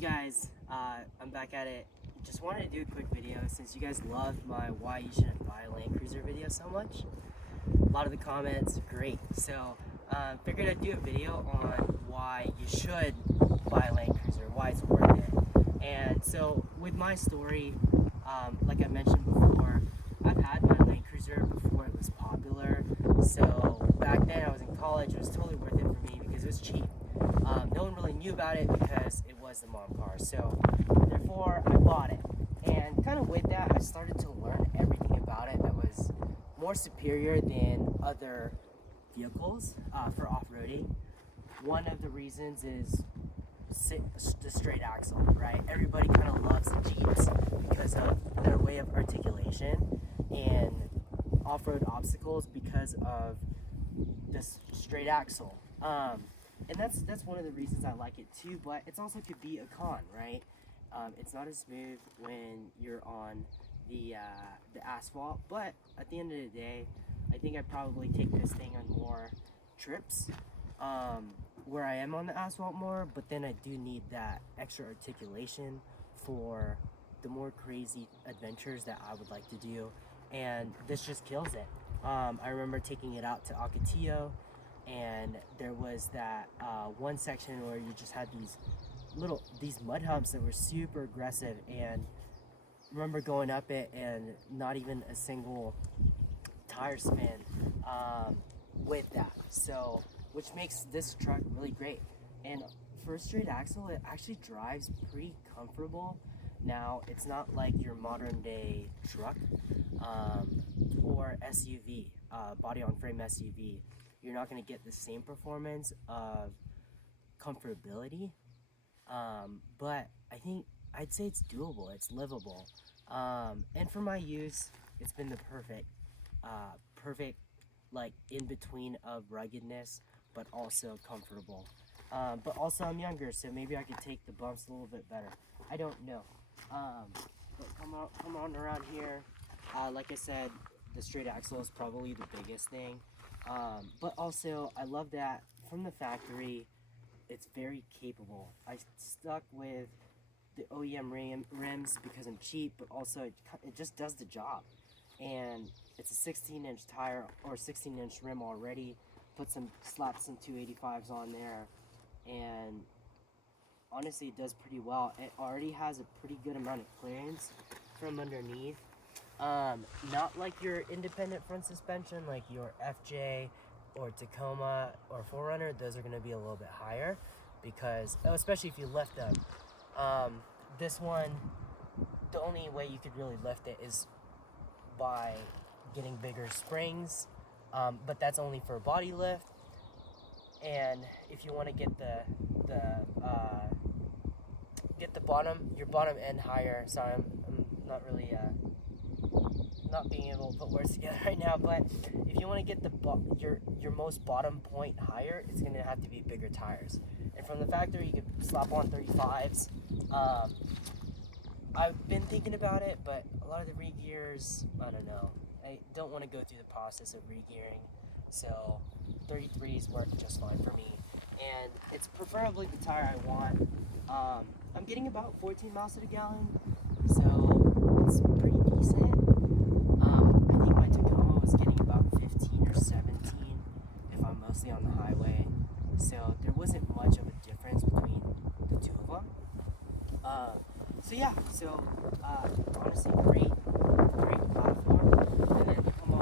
guys, I'm back at it. Just wanted to do a quick video since you guys loved my why you shouldn't buy a Land Cruiser video so much. A lot of the comments, great. So figured I'd do a video on why you should buy a Land Cruiser, why it's worth it. And so with my story, like I mentioned before, I've had my Land Cruiser before it was popular. So back then I was in college, it was totally worth it for me because it was cheap. No one really knew about it because it was the mom car, so therefore I bought it. And kind of with that, I started to learn everything about it that was more superior than other vehicles for off-roading. One of the reasons is the straight axle, right? Everybody kind of loves the Jeeps because of their way of articulation, and off-road obstacles because of this straight axle. And that's one of the reasons I like it too, but it's also could be a con, right? It's not as smooth when you're on the asphalt, but at the end of the day, I think I'd probably take this thing on more trips where I am on the asphalt more, but then I do need that extra articulation for the more crazy adventures that I would like to do, and this just kills it. I remember taking it out to Ocotillo, and there was that one section where you just had these mud humps that were super aggressive, and I remember going up it and not even a single tire spin with that, so which makes this truck really great. And for a straight axle, it actually drives pretty comfortable. Now, it's not like your modern day truck or SUV, body on frame SUV. You're not going to get the same performance of comfortability, but I'd say it's doable, it's livable, and for my use, it's been the perfect like in between of ruggedness, but also comfortable. But also I'm younger, so maybe I could take the bumps a little bit better. I don't know. But come on around here. Like I said, the straight axle is probably the biggest thing. But also, I love that from the factory, it's very capable. I stuck with the OEM rims because I'm cheap, but also it just does the job. And it's a 16-inch tire or 16-inch rim already. Slapped some 285s on there, and honestly, it does pretty well. It already has a pretty good amount of clearance from underneath. Not like your independent front suspension, like your FJ or Tacoma or 4Runner. Those are going to be a little bit higher because, especially if you lift them. This one, the only way you could really lift it is by getting bigger springs, but that's only for body lift. And if you want to get your bottom end higher. Sorry, I'm not really not being able to put words together right now, but if you want to get your most bottom point higher, it's going to have to be bigger tires. And from the factory, you can slap on 35s. I've been thinking about it, but a lot of the re-gears, I don't know. I don't want to go through the process of re-gearing, so 33s work just fine for me. And it's preferably the tire I want. I'm getting about 14 miles to the gallon, so it's pretty decent. I think my Tacoma was getting about 15 or 17 if I'm mostly on the highway. So there wasn't much of a difference between the two of them. So yeah, honestly, great platform. And then come on,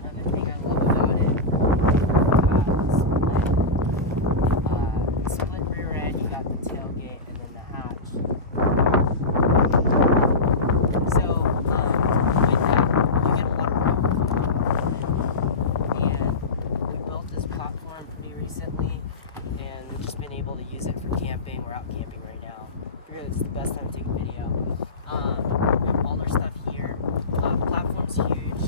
another thing I love about it, split rear end. You got the tailgate and then the hatch. So with that, you get a lot of room, and we built this platform pretty recently, and we've just been able to use it for camping. We're out camping right now. I figured it's the best time to take a video. We have all our stuff here. Platform's huge.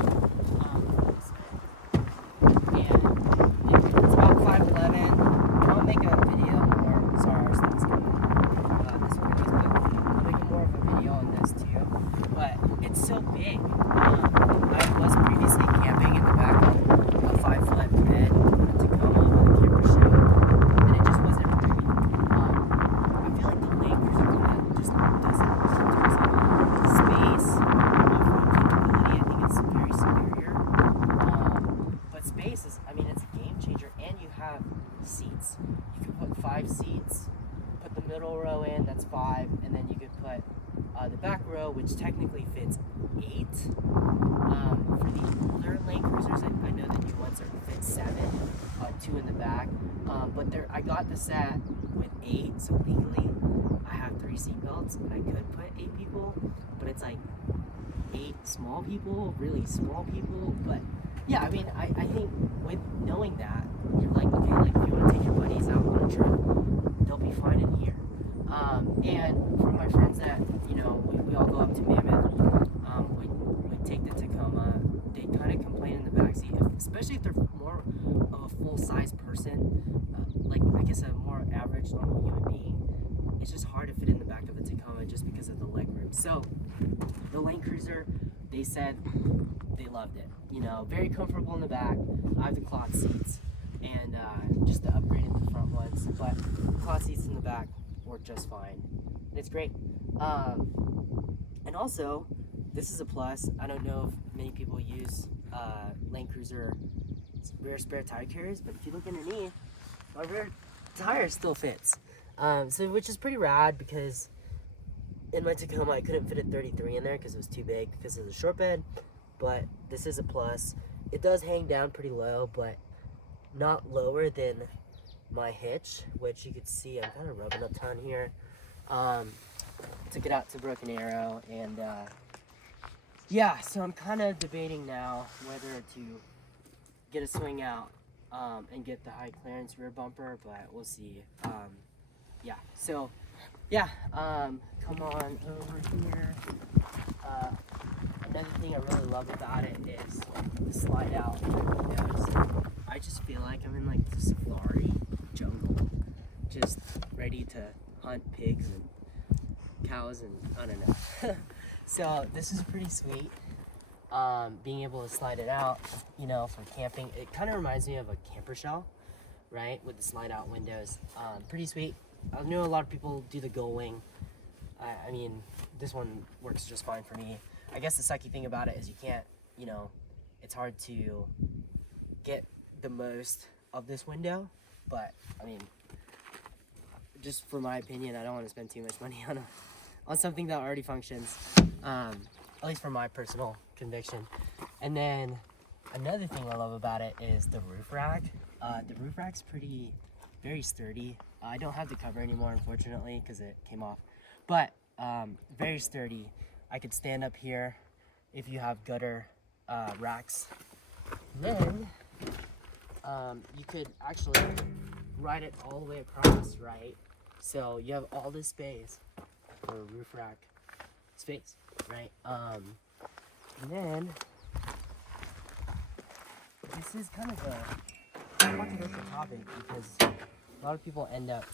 And it's about 5'11". I'll make a video more. Sorry, our stuff's coming. This one goes, but I'll make more of a video on this too. But it's so big. I was previously camping in the back of a 5-foot bed Tacoma on a camper show, and it just wasn't very seats. You could put 5 seats, put the middle row in, that's 5, and then you could put the back row, which technically fits 8. For the older Land Cruisers, I know the new ones fit 7, 2 in the back. But I got the set with 8, so legally I have 3 seat belts, and I could put 8 people, but it's like 8 small people, really small people. But yeah, I mean, I think with knowing that, you're like, okay, like if you want to take your buddies out on a trip, they'll be fine in here. And for my friends that, you know, we all go up to Mammoth, we take the Tacoma, they kind of complain in the backseat, especially if they're more of a full-size person, like I guess a more average normal human being. It's just hard to fit in the back of a Tacoma just because of the leg room. So the Land Cruiser, they said they loved it. You know, very comfortable in the back. I have the cloth seats, and just the upgraded the front ones, but cloth seats in the back work just fine. And it's great. And also, this is a plus. I don't know if many people use Land Cruiser rear spare tire carriers, but if you look underneath, my rear tire still fits. So which is pretty rad, because in my Tacoma I couldn't fit a 33 in there because it was too big because of the short bed, but this is a plus. It does hang down pretty low, but not lower than my hitch, which you could see I'm kind of rubbing a ton here. Took it out to Broken Arrow, and yeah, so I'm kind of debating now whether to get a swing out and get the high clearance rear bumper, but we'll see. Yeah, so yeah, come on over here. Another thing I really love about it is the slide out windows. I just feel like I'm in like the safari jungle, just ready to hunt pigs and cows and I don't know. So this is pretty sweet. Being able to slide it out, you know, for camping. It kind of reminds me of a camper shell, right? With the slide out windows. Pretty sweet. I know a lot of people do the gull wing. I mean, this one works just fine for me. I guess the sucky thing about it is you can't, you know, it's hard to get the most of this window, but I mean, just for my opinion, I don't want to spend too much money on something that already functions, at least for my personal conviction. And then another thing I love about it is the roof rack. The roof rack's very sturdy. I don't have the cover anymore, unfortunately, because it came off, but very sturdy. I could stand up here if you have gutter racks. Then you could actually ride it all the way across, right? So you have all this space for roof rack space, right? And then this is kind of a controversial topic because a lot of people end up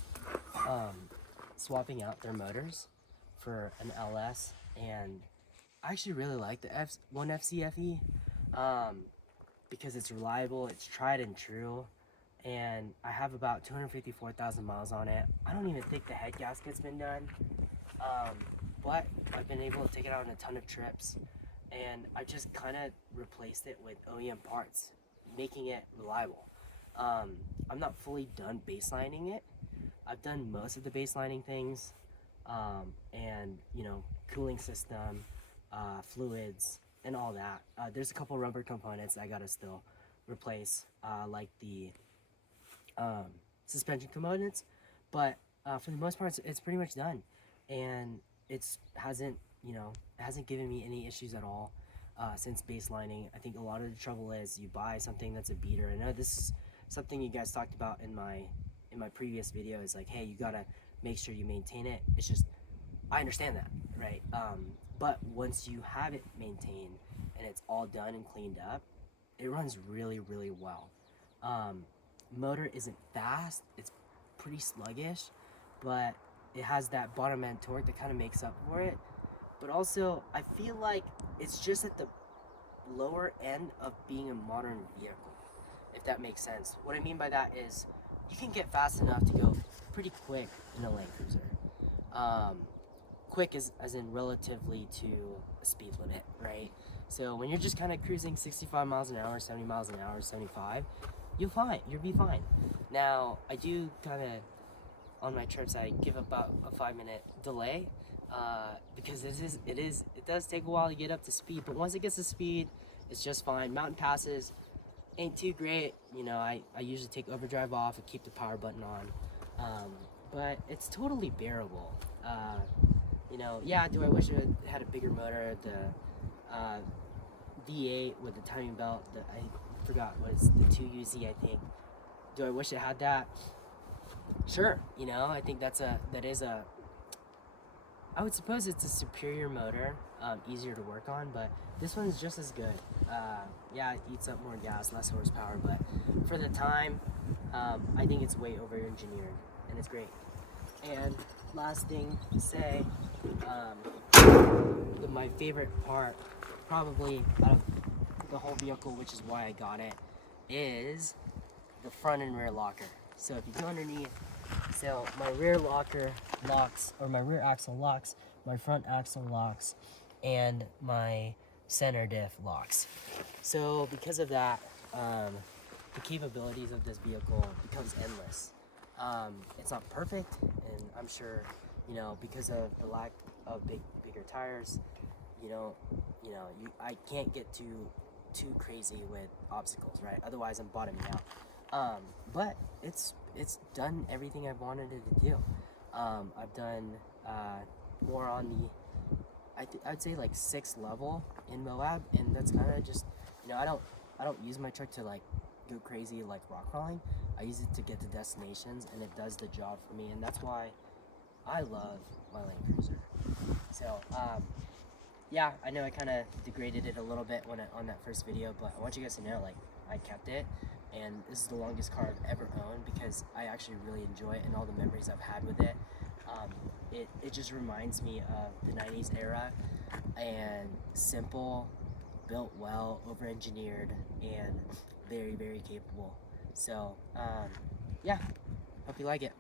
swapping out their motors for an LS, and I actually really like the 1FC FE because it's reliable, it's tried and true, and I have about 254,000 miles on it. I don't even think the head gasket's been done, but I've been able to take it out on a ton of trips, and I just kind of replaced it with OEM parts, making it reliable. I'm not fully done baselining it. I've done most of the baselining things, and you know, cooling system, fluids, and all that. There's a couple rubber components that I gotta still replace, like the suspension components, but for the most part, it's pretty much done, and it hasn't given me any issues at all since baselining. I think a lot of the trouble is you buy something that's a beater. I know this is something you guys talked about in my previous video, is like, hey, you gotta make sure you maintain it. It's just, I understand that, right? But once you have it maintained and it's all done and cleaned up, it runs really, really well. Motor isn't fast, it's pretty sluggish, but it has that bottom end torque that kind of makes up for it. But also, I feel like it's just at the lower end of being a modern vehicle, if that makes sense. What I mean by that is you can get fast enough to go pretty quick in a Land Cruiser. Quick as in relatively to a speed limit, right? So when you're just kind of cruising 65 miles an hour, 70 miles an hour, 75, you'll be fine. Now, I do kind of, on my trips, I give about a 5-minute delay, because it does take a while to get up to speed, but once it gets to speed, it's just fine. Mountain passes ain't too great. You know, I usually take overdrive off and keep the power button on, but it's totally bearable. You know, yeah, do I wish it had a bigger motor? The V8 with the timing belt, I forgot what it's, the 2UZ, I think. Do I wish it had that? Sure, you know, I think I would suppose it's a superior motor, easier to work on, but this one's just as good. Yeah, it eats up more gas, less horsepower, but for the time, I think it's way over-engineered, and it's great. And last thing to say, my favorite part, probably out of the whole vehicle, which is why I got it, is the front and rear locker. So if you go underneath, so my rear locker locks, or my rear axle locks, my front axle locks, and my center diff locks. So because of that, the capabilities of this vehicle becomes endless. It's not perfect, and I'm sure, you know, because of the lack of bigger tires, I can't get too crazy with obstacles, right? Otherwise, I'm bottoming out. But it's done everything I've wanted it to do. I've done more on the, I'd say like 6th level in Moab, and that's kind of just, you know, I don't use my truck to like go crazy like rock crawling. I use it to get to destinations, and it does the job for me, and that's why I love my Land Cruiser. So, yeah, I know I kind of degraded it a little bit on that first video, but I want you guys to know, like, I kept it, and this is the longest car I've ever owned because I actually really enjoy it and all the memories I've had with it. It just reminds me of the 90s era, and simple, built well, over-engineered, and very, very capable. So, yeah, hope you like it.